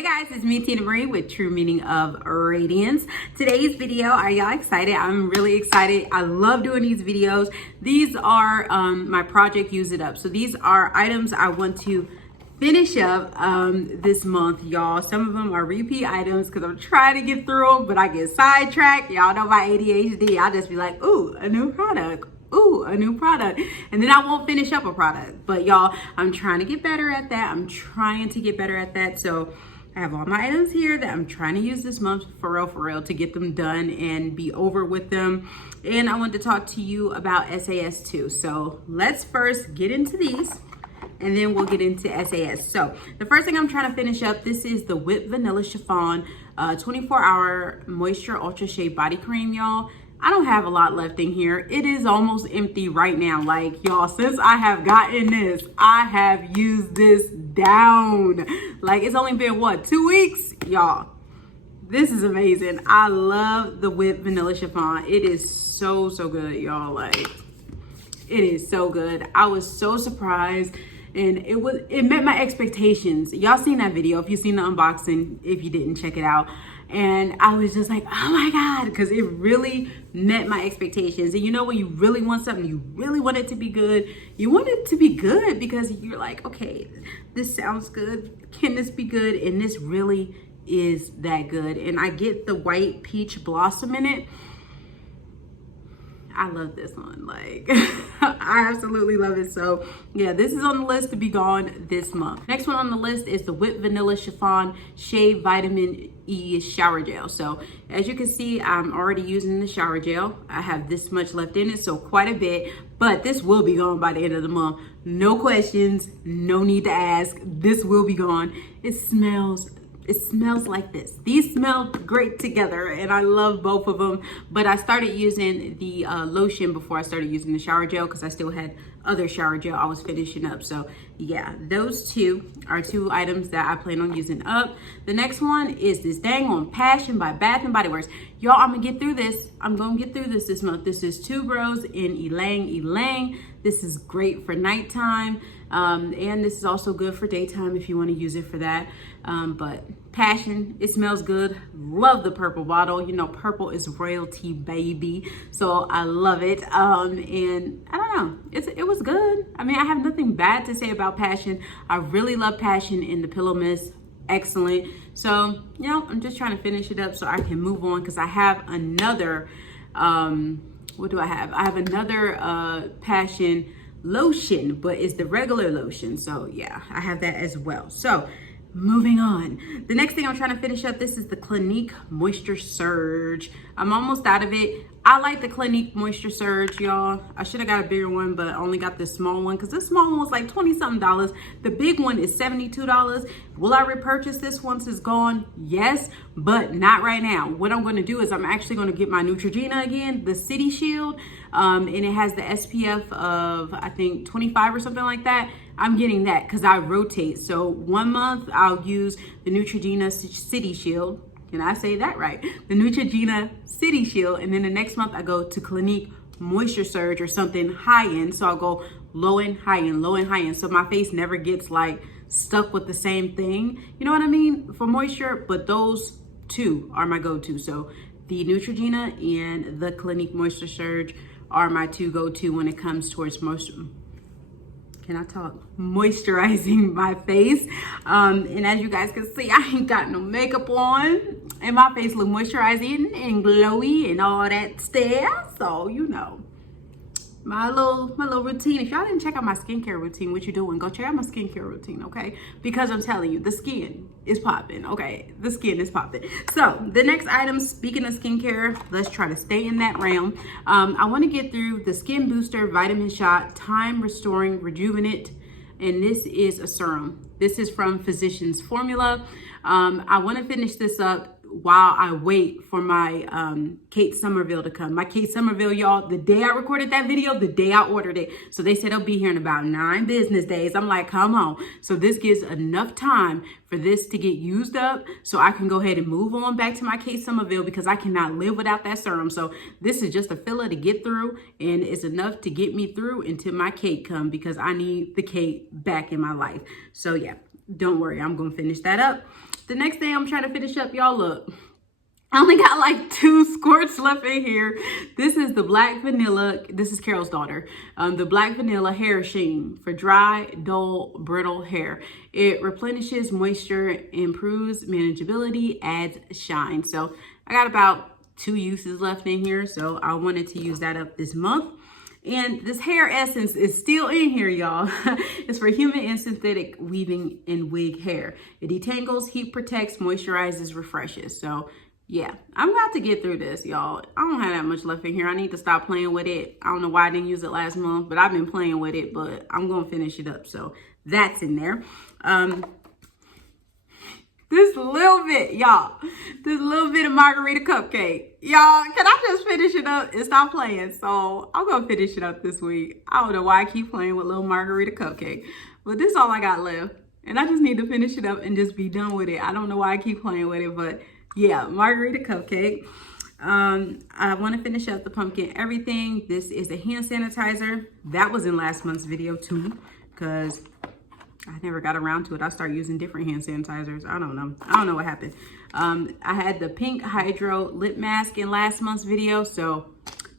Hey guys, it's me, Tina Marie, with True Meaning of Radiance. Today's video, are y'all excited? I'm really excited. I love doing these videos. These are my project Use It Up. So these are items I want to finish up this month, y'all. Some of them are repeat items because I'm trying to get through them, but I get sidetracked. Y'all know my ADHD. I'll just be like, ooh, a new product. Ooh, a new product. And then I won't finish up a product. But y'all, I'm trying to get better at that. So I have all my items here that I'm trying to use this month for real, to get them done and be over with them. And I want to talk to you about SAS too. So let's first get into these and then we'll get into SAS. So the first thing I'm trying to finish up, this is the Whipped Vanilla Chiffon 24-hour Moisture Ultra Shea Body Cream, y'all. I don't have a lot left in here. It is almost empty right now. Like, y'all, since I have gotten this, I have used this down. Like, it's only been, what, 2 weeks? Y'all, this is amazing. I love the Whipped Vanilla Chiffon. It is so good, y'all. Like, it is so good. I was so surprised. And it met my expectations. Y'all seen that video. If you've seen the unboxing, if you didn't, check it out. And I was just like, oh my God, because it really met my expectations. And you know, when you really want something, you really want it to be good. You want it to be good because you're like, okay, this sounds good. Can this be good? And this really is that good. And I get the white peach blossom in it. I love this one. Like, I absolutely love it. So yeah, this is on the list to be gone this month. Next one on the list is the Whipped Vanilla Chiffon Shea Vitamin E Shower Gel. So as you can see, I'm already using the shower gel. I have this much left in it, so quite a bit, but this will be gone by the end of the month. No questions, no need to ask. This will be gone. It smells like this. These smell great together and I love both of them, but I started using the lotion before I started using the shower gel because I still had other shower gel I was finishing up. So yeah, those two are two items that I plan on using up. The next one is this dang on Passion by Bath and Body Works. Y'all, I'm gonna get through this. I'm gonna get through this month. This is Tuberose in Ylang. This is great for nighttime. And this is also good for daytime if you want to use it for that. But Passion, it smells good. Love the purple bottle. You know, purple is royalty, baby. So I love it. And I don't know, it was good. I mean, I have nothing bad to say about Passion. I really love Passion in the Pillow Mist. Excellent. So, you know, I'm just trying to finish it up so I can move on because I have another, what do I have? I have another Passion lotion, but it's the regular lotion. So yeah, I have that as well. So moving on, the next thing I'm trying to finish up, this is the Clinique Moisture Surge. I'm almost out of it. I like the Clinique Moisture Surge, y'all. I should have got a bigger one, but I only got this small one because this small one was like $20-something. The big one is $72. Will I repurchase this once it's gone? Yes, but not right now. What I'm going to do is I'm actually going to get my Neutrogena again, the City Shield, and it has the SPF of, I think, 25 or something like that. I'm getting that because I rotate. So 1 month I'll use the Neutrogena City Shield. Can I say that right? The Neutrogena City Shield. And then the next month I go to Clinique Moisture Surge or something high end. So I'll go low end, high end, low end, high end. So my face never gets like stuck with the same thing. You know what I mean? For moisture, but those two are my go-to. So the Neutrogena and the Clinique Moisture Surge are my two go-to when it comes towards moisture. Can I talk? Moisturizing my face. And as you guys can see, I ain't got no makeup on and my face look moisturizing and glowy and all that stuff. So, you know, my little routine. If y'all didn't check out my skincare routine, what you doing? Go check out my skincare routine, okay? Because I'm telling you, the skin is popping, okay? The skin is popping. So the next item, speaking of skincare, let's try to stay in that realm. I want to get through the Skin Booster Vitamin Shot Time Restoring Rejuvenate, and this is a serum. This is from Physicians Formula. I want to finish this up while I wait for my Kate Somerville to come. My Kate Somerville, y'all, the day I recorded that video, the day I ordered it. So they said it'll be here in about 9 business days. I'm like, come on. So this gives enough time for this to get used up so I can go ahead and move on back to my Kate Somerville because I cannot live without that serum. So this is just a filler to get through, and it's enough to get me through until my Kate come because I need the Kate back in my life. So yeah, don't worry, I'm gonna finish that up. The next thing I'm trying to finish up, y'all, look. I only got like 2 squirts left in here. This is the Black Vanilla. This is Carol's daughter. The Black Vanilla Hair Sheen for dry, dull, brittle hair. It replenishes moisture, improves manageability, adds shine. So I got about 2 uses left in here. So I wanted to use that up this month. And this hair essence is still in here, y'all. It's for human and synthetic weaving and wig hair. It detangles, heat protects, moisturizes, refreshes. So yeah, I'm about to get through this, y'all. I don't have that much left in here. I need to stop playing with it. I don't know why I didn't use it last month, but I've been playing with it, but I'm going to finish it up. So that's in there. This little bit, y'all, this little bit of margarita cupcake. Y'all, can I just finish it up and stop playing? So I'm going to finish it up this week. I don't know why I keep playing with little margarita cupcake, but this is all I got left. And I just need to finish it up and just be done with it. I don't know why I keep playing with it, but yeah, margarita cupcake. I want to finish up the pumpkin everything. This is a hand sanitizer. That was in last month's video too, because I never got around to it. I started using different hand sanitizers. I don't know what happened. I had the pink hydro lip mask in last month's video, so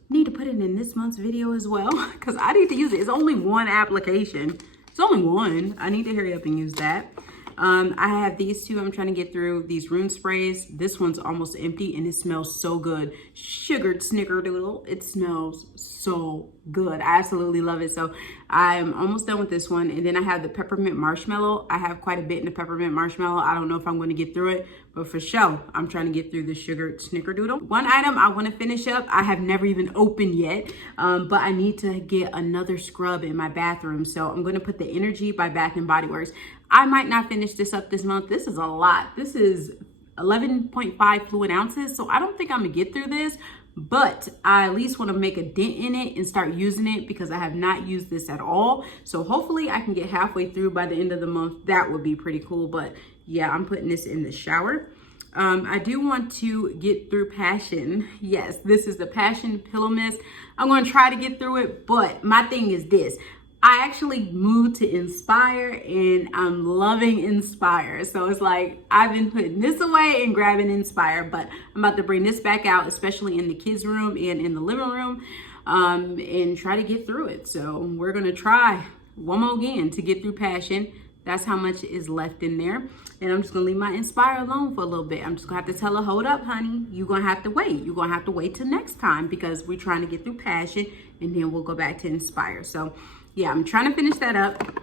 need to put it in this month's video as well because I need to use it. It's only 1 application. It's only 1. I need to hurry up and use that. I have these 2 I'm trying to get through, these rune sprays. This one's almost empty and it smells so good. Sugared snickerdoodle. It smells so good. I absolutely love it. So I'm almost done with this one. And then I have the peppermint marshmallow. I have quite a bit in the peppermint marshmallow. I don't know if I'm going to get through it, but for sure, I'm trying to get through the sugared snickerdoodle. One item I want to finish up, I have never even opened yet, but I need to get another scrub in my bathroom. So I'm going to put the Energy by Bath & Body Works. I might not finish this up this month. This is a lot. This is 11.5 fluid ounces. So I don't think I'm gonna get through this, but I at least want to make a dent in it and start using it because I have not used this at all. So hopefully I can get halfway through by the end of the month. That would be pretty cool. But yeah, I'm putting this in the shower. I do want to get through Passion. Yes, this is the Passion Pillow Mist. I'm going to try to get through it, but my thing is this. I actually moved to Inspire and I'm loving Inspire. So it's like I've been putting this away and grabbing Inspire, but I'm about to bring this back out, especially in the kids' room and in the living room, and try to get through it. So we're going to try one more again to get through Passion. That's how much is left in there. And I'm just going to leave my Inspire alone for a little bit. I'm just going to have to tell her, hold up, honey. You're going to have to wait. You're going to have to wait till next time because we're trying to get through Passion and then we'll go back to Inspire. So yeah, I'm trying to finish that up.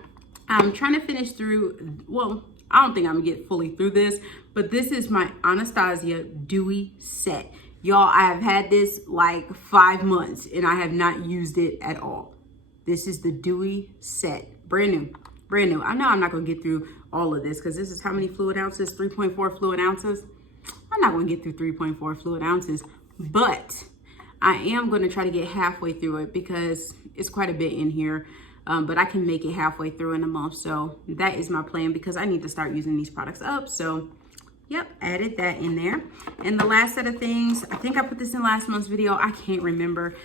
I'm trying to finish through, well, I don't think I'm gonna get fully through this, but this is my Anastasia Dewy Set. Y'all, I have had this like 5 months and I have not used it at all. This is the Dewy Set, brand new, brand new. I know I'm not gonna get through all of this because this is how many fluid ounces? 3.4 fluid ounces. I'm not gonna get through 3.4 fluid ounces, but I am going to try to get halfway through it because it's quite a bit in here, but I can make it halfway through in a month. So that is my plan because I need to start using these products up. So yep, added that in there. And the last set of things, I think I put this in last month's video. I can't remember.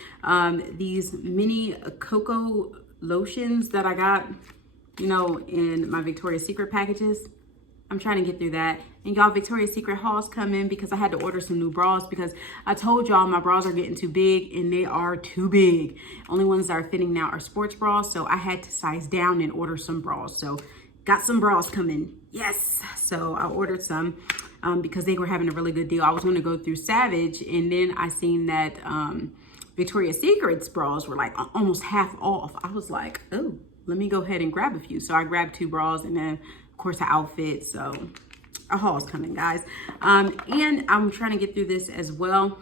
These mini cocoa lotions that I got, you know, in my Victoria's Secret packages. I'm trying to get through that. And y'all, Victoria's Secret hauls come in because I had to order some new bras because I told y'all my bras are getting too big and they are too big. Only ones that are fitting now are sports bras. So I had to size down and order some bras. So got some bras coming. Yes. So I ordered some because they were having a really good deal. I was going to go through Savage and then I seen that Victoria's Secret's bras were like almost half off. I was like, oh, let me go ahead and grab a few. So I grabbed 2 bras and then of course an outfit. So a haul's coming, guys. And I'm trying to get through this as well.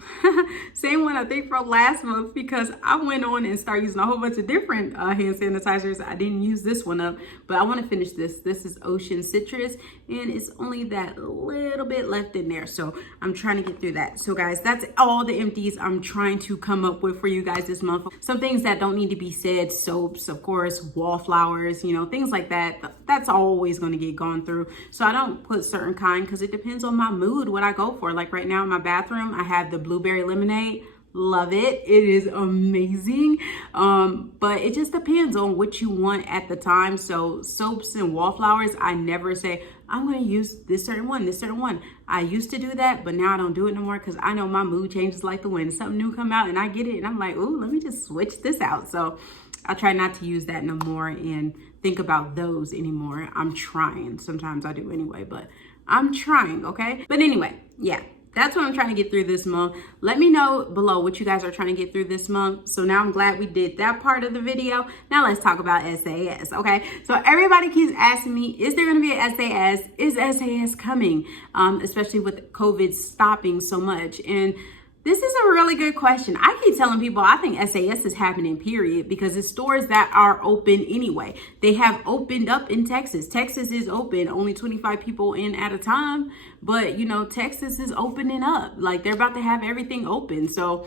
Same one I think from last month because I went on and started using a whole bunch of different hand sanitizers. I didn't use this one up, but I want to finish this. This is Ocean Citrus and it's only that little bit left in there. So I'm trying to get through that. So guys, that's all the empties I'm trying to come up with for you guys this month. Some things that don't need to be said, soaps, of course, wallflowers, you know, things like that. That's always going to get gone through. So I don't put certain kind because it depends on my mood what I go for. Like right now in my bathroom I have the blueberry lemonade. Love it. It is amazing. But it just depends on what you want at the time. So soaps and wallflowers, I never say, I'm going to use this certain one, this certain one. I used to do that, but now I don't do it no more because I know my mood changes like the wind. Something new come out and I get it and I'm like, ooh, let me just switch this out. So I try not to use that no more and think about those anymore. I'm trying. Sometimes I do anyway, but I'm trying, okay? But anyway, yeah. That's what I'm trying to get through this month. Let me know below what you guys are trying to get through this month. So now I'm glad we did that part of the video. Now let's talk about SAS, okay? So everybody keeps asking me, is there gonna be a SAS? Is SAS coming? Especially with COVID stopping so much. And this is a really good question. I keep telling people I think SAS is happening, period, because it's stores that are open anyway. They have opened up in Texas. Texas is open, only 25 people in at a time. But, you know, Texas is opening up. Like, they're about to have everything open. So,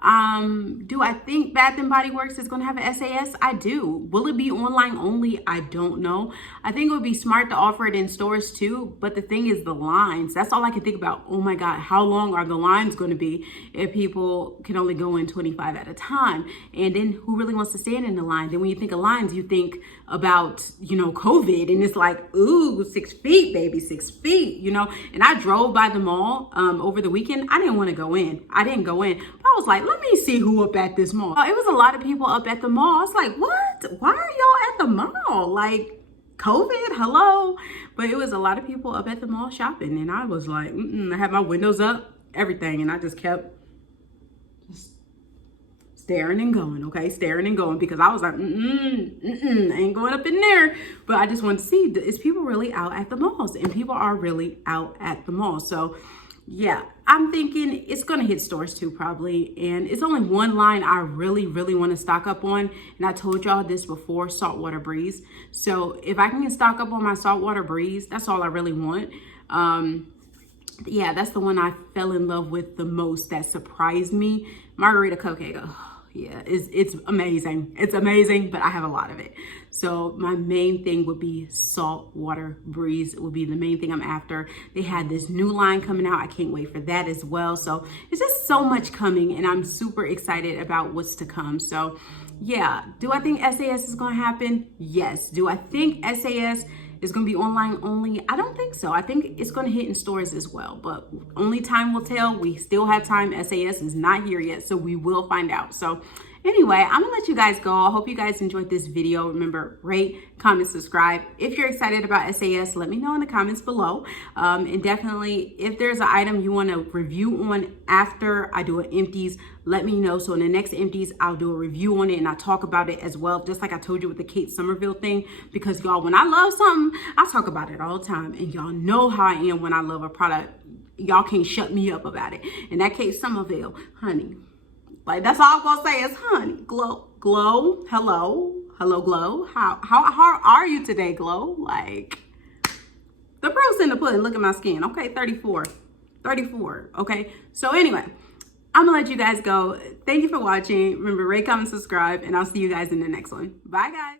do I think Bath and Body Works is going to have a SAS? I do. Will it be online only? I don't know. I think it would be smart to offer it in stores too. But the thing is the lines. That's all I can think about. Oh my God, how long are the lines going to be if people can only go in 25 at a time? And then who really wants to stand in the line? Then when you think of lines, you think about, you know, COVID, and it's like, ooh, 6 feet, baby, 6 feet, you know? And I drove by the mall over the weekend. I didn't want to go in. I didn't go in. But I was like, let me see who up at this mall. It was a lot of people up at the mall. I was like, what? Why are y'all at the mall? Like, COVID, hello? But it was a lot of people up at the mall shopping, and I was like, I had my windows up, everything, and I just kept staring and going, okay? Staring and going, because I was like, I ain't going up in there. But I just want to see, is people really out at the malls? And people are really out at the mall. So yeah, I'm thinking it's going to hit stores too, probably. And it's only one line I really, really want to stock up on. And I told y'all this before, Saltwater Breeze. So if I can stock up on my Saltwater Breeze, that's all I really want. Yeah, that's the one I fell in love with the most. That surprised me. Margarita Cupcake. Oh, yeah, it's amazing. It's amazing, but I have a lot of it. So my main thing would be Saltwater Breeze. It would be the main thing I'm after. They had this new line coming out. I can't wait for that as well. So it's just so much coming, and I'm super excited about what's to come. So yeah, do I think SAS is going to happen? Yes. Do I think SAS is going to be online only? I don't think so. I think it's going to hit in stores as well, but only time will tell. We still have time. SAS is not here yet, so we will find out. So anyway, I'm gonna let you guys go. I hope you guys enjoyed this video. Remember, rate, comment, subscribe. If you're excited about SAS, let me know in the comments below. And definitely, if there's an item you want to review on after I do an empties, let me know. So in the next empties, I'll do a review on it and I'll talk about it as well, just like I told you with the Kate Somerville thing. Because y'all, when I love something, I talk about it all the time. And y'all know how I am when I love a product. Y'all can't shut me up about it. And that Kate Somerville, honey, like, that's all I'm gonna say is, honey, glow, hello, glow. How are you today, glow? Like, the proof's in the pudding. Look at my skin. Okay, 34, okay? So anyway, I'm gonna let you guys go. Thank you for watching. Remember, rate, comment, subscribe, and I'll see you guys in the next one. Bye, guys.